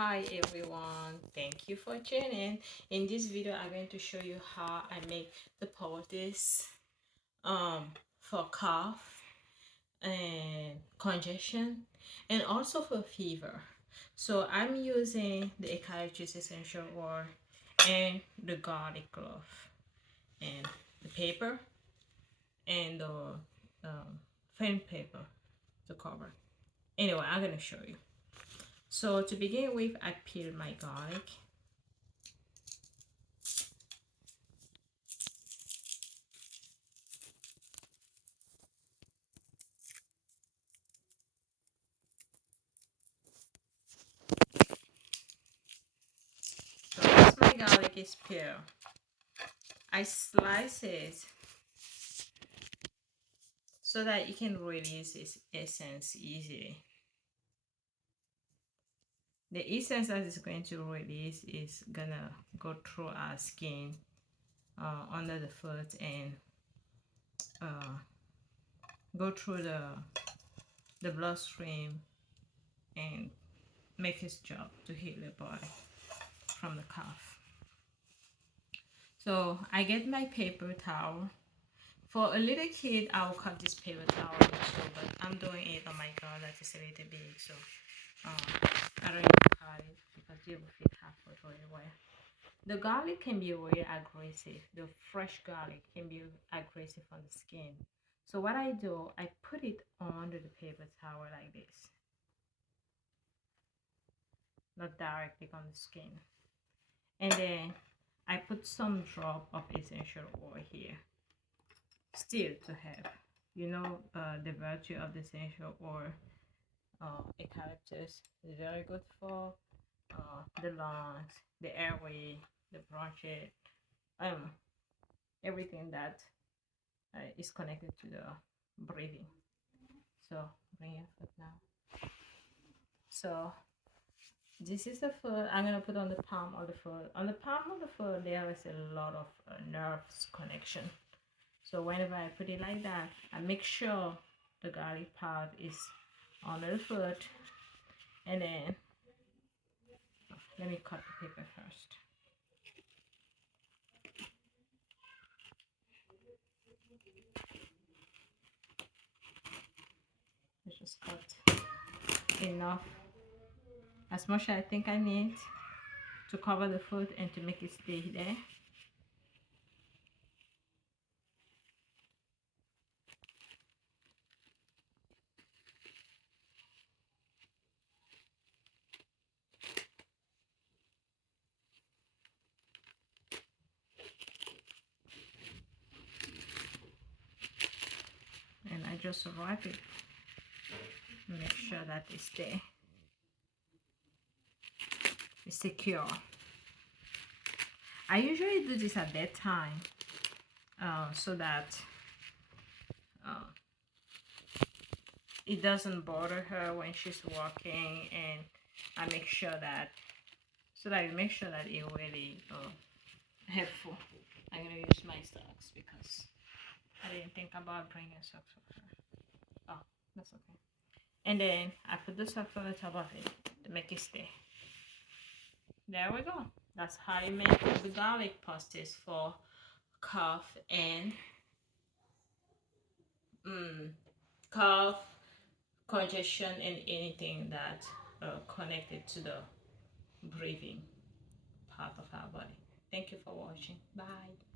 Hi everyone, thank you for tuning. In this video I'm going to show you how I make the poultice for cough and congestion and also for fever. So I'm using the eucalyptus essential oil and the garlic clove and the paper and the film paper to cover. Anyway, I'm gonna show you. So to begin with, I peel my garlic. So once my garlic is peeled, I slice it so that it can release its essence easily. The essence that is going to release is gonna go through our skin under the foot and go through the bloodstream and make its job to heal the body from the cough. So I get my paper towel. For a little kid, I'll cut this paper towel also, but I'm doing it on my girl that is a little big, so I don't even cut it because it will fit halfway really well. The garlic can be really aggressive. The fresh garlic can be aggressive on the skin. So what I do, I put it under the paper towel like this, not directly on the skin. And then I put some drop of essential oil here, still to have, the virtue of the essential oil. Eucalyptus is very good for the lungs, the airway, the bronchitis, um, everything that is connected to the breathing. So bring your foot now. So this is the foot. I'm gonna put on the palm of the foot. On the palm of the foot, there is a lot of nerves connection. So whenever I put it like that, I make sure the garlic part is on the foot, and then let me cut the paper first. I just cut enough, as much as I think I need to cover the foot and to make it stay there. And I just wrap it, make sure that it stays secure. I usually do this at bedtime so that it doesn't bother her when she's walking, and I make sure that it really helpful. I'm gonna use my socks because I didn't think about bringing socks with her. Oh, that's okay. And then I put the socks on the top of it to make it stay. There we go. That's how you make the garlic poultice for cough and cough, congestion, and anything that connected to the breathing part of our body. Thank you for watching. Bye.